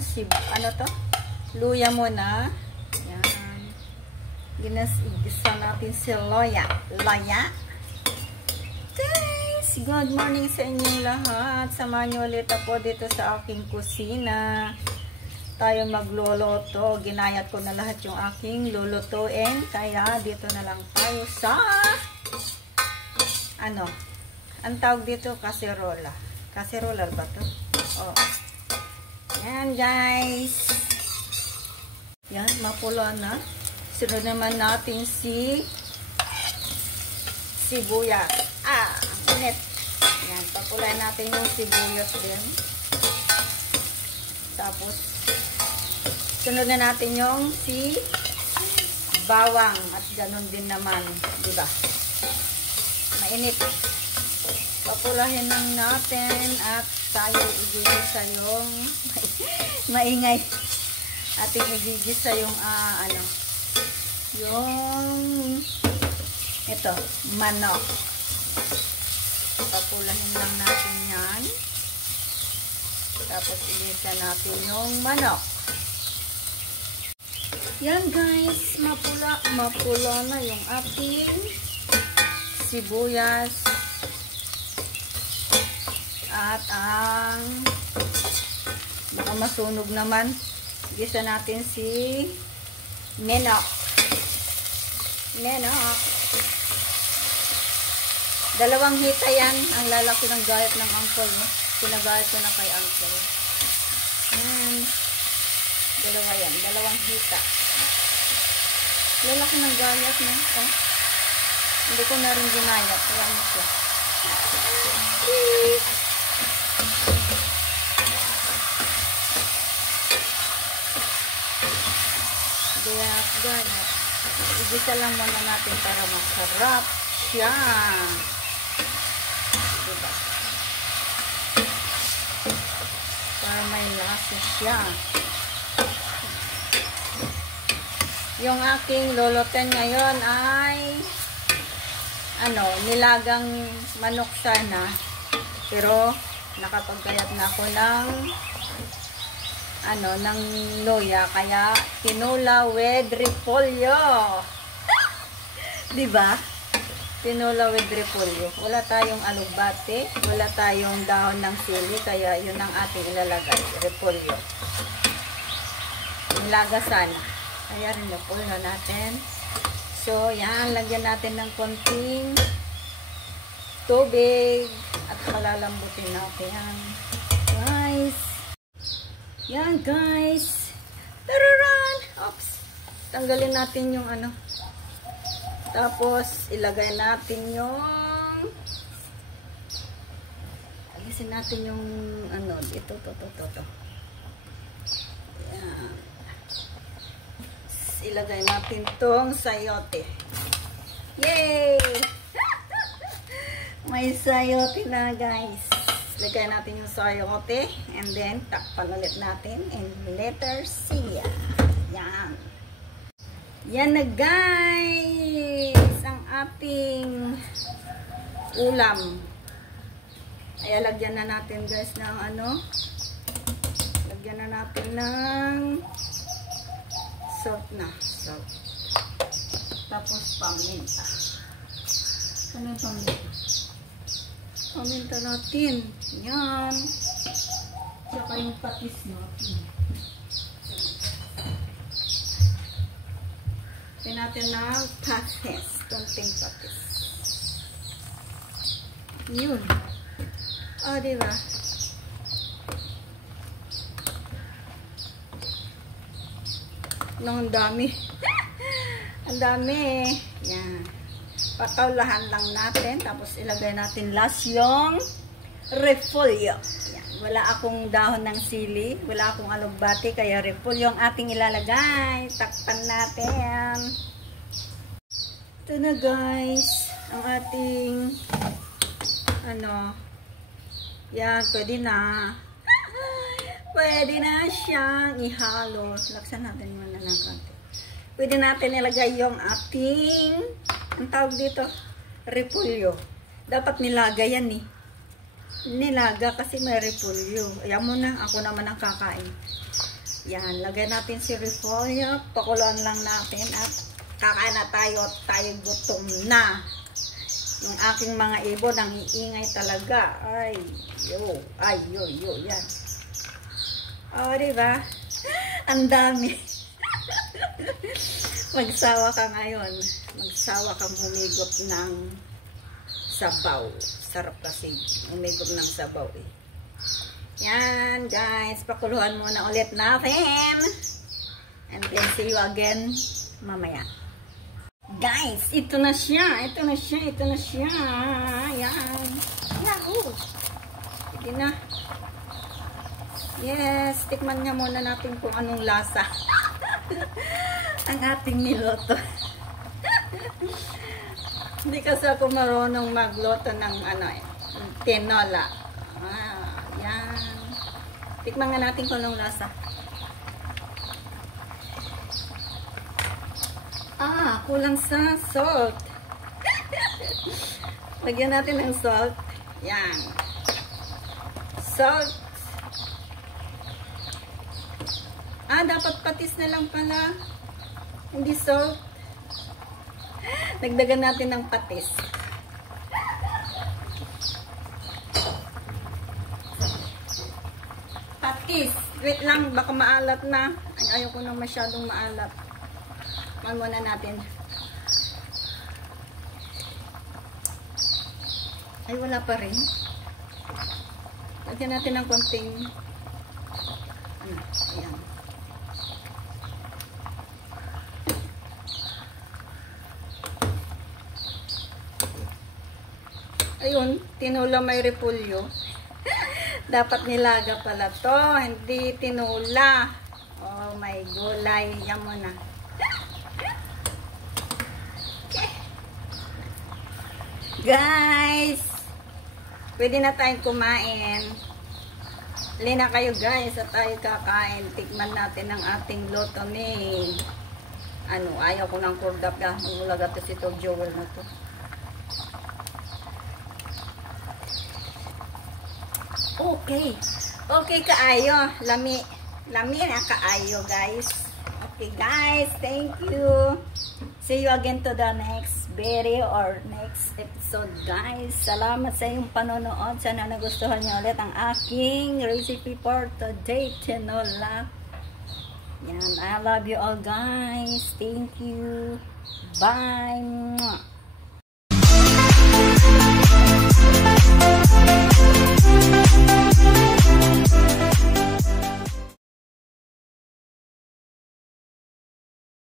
ano to? Luya muna. Yan. Igisa natin si Loya. Loya. Guys, good morning sa inyong lahat. Samahan niyo ulit ako dito sa aking kusina. Tayo magluluto. Ginayat ko na lahat yung aking lulutuin. Kaya dito na lang tayo sa ano? Ang tawag dito, kaserola. Kaserola ba to? Oh. Yan guys. Yan, mapula na. Sunod naman natin si sibuyas. Init. Yan, papulain natin yung sibuyas din. Tapos, sunod na natin yung si bawang. At ganun din naman. Diba? Mainit. Papulahin lang natin at tayo igigisa yung maingay. Ating igigisa yung yung ito, manok. Papulahin lang natin yan. Tapos igisa natin yung manok. Yan guys, mapula na yung ating sibuyas. At baka masunog naman. Gisa natin si menok. Dalawang hita yan. Ang lalaki ng gayat ng uncle. No? Pinagayat ko na kay uncle. Dalawa yan. Dalawang hita. Lalaki ng gayat. No? Oh. Hindi ko na rin ginayat. Kaya ano siya. Ganyan. Igisa lang muna natin para masarap siya. Diba? Para may lasa siya. Yung aking lulutin ngayon ay nilagang manok sana. Pero nakapagkayat na ako ng loya, kaya tinola with repolyo. Diba? Tinola with repolyo. Wala tayong alugbate, wala tayong dahon ng sili, kaya yun ang ating ilalagay, repolyo. Nilaga sana. Kaya rin repolyo natin. So, yan, lagyan natin ng konting tubig at palalambutin natin yan. Guys, yan guys. Tararan! Oops. Tanggalin natin yung Tapos, ilagay natin yung alisin natin yung ito. Yan. Ilagay natin tong sayote. Yay! May sayote na guys. Lagay natin yung sayote and then takpan ulit natin in letter C. Yan. Yan na guys ang ating ulam. Ay lagyan na natin guys ng lagyan na natin ng salt na. Salt. Tapos paminta. Ano yung paminta? Paminta natin. Yan. Saka yung patis natin. Ito natin ng patis. Konting patis. Yun. Diba? Ang dami. Ang dami. Yan. Patawlahan lang natin. Tapos ilagay natin last yung repolyo. Yan. Wala akong dahon ng sili. Wala akong alugbati. Kaya repolyo ang ating ilalagay. Takpan natin. Ito na guys. Ang ating yan. Pwede na. Pwede na siyang ihalo. Laksan natin muna ng konti. Pwede natin ilagay yung ating, ang tawag dito, repolyo. Dapat nilaga yan eh. Nilaga kasi may repolyo. Ayan mo na, ako naman ang kakain. Yan, lagyan natin si repolyo. Pakuluan lang natin at kakain na tayo at tayo gutom na. Yung aking mga ibon ang iingay talaga. Ay, yo, yan. O, diba? Ang dami. Magsawa ka ngayon. Magsawa kang humigop ng sabaw. Sarap kasi humigop ng sabaw eh. Yan, guys. Pakuluhan muna ulit natin. And then see you again mamaya. Guys, ito na siya. Ito na siya. Yan. Yahoo! Sige na. Yes, tikman nga muna natin kung anong lasa. Ang ating niloto. Hindi kasi ako marunong magloto ng tinola. Yan. Tikman nga natin kung anong lasa. Kulang sa salt. Lagyan natin ng salt. Yan. Salt. Dapat patis na lang pala. Hindi salt. Nagdagan natin ng patis. Patis. Wait lang, baka maalat na. Ay, ayoko na masyadong maalat. Man muna natin. Ay, wala pa rin. Lagyan natin ng konting ayan. Ayun, tinola may repolyo. Dapat nilaga pala to, hindi tinola. Oh, may gulay. Yan muna. Guys, pwede na tayong kumain. Hali na kayo guys at tayo kakain. Tikman natin ang ating loto ni ayaw ko ng kurdap ya. Magulaga to si Tog Joel na to. Okay kaayo. Lami na kaayo guys. Okay guys, thank you. See you again to the next video or next episode guys. Salamat sa iyong panonood. Sana nagustuhan niyo ulit ang aking recipe for today, tinola. Yan, I love you all guys. Thank you. Bye.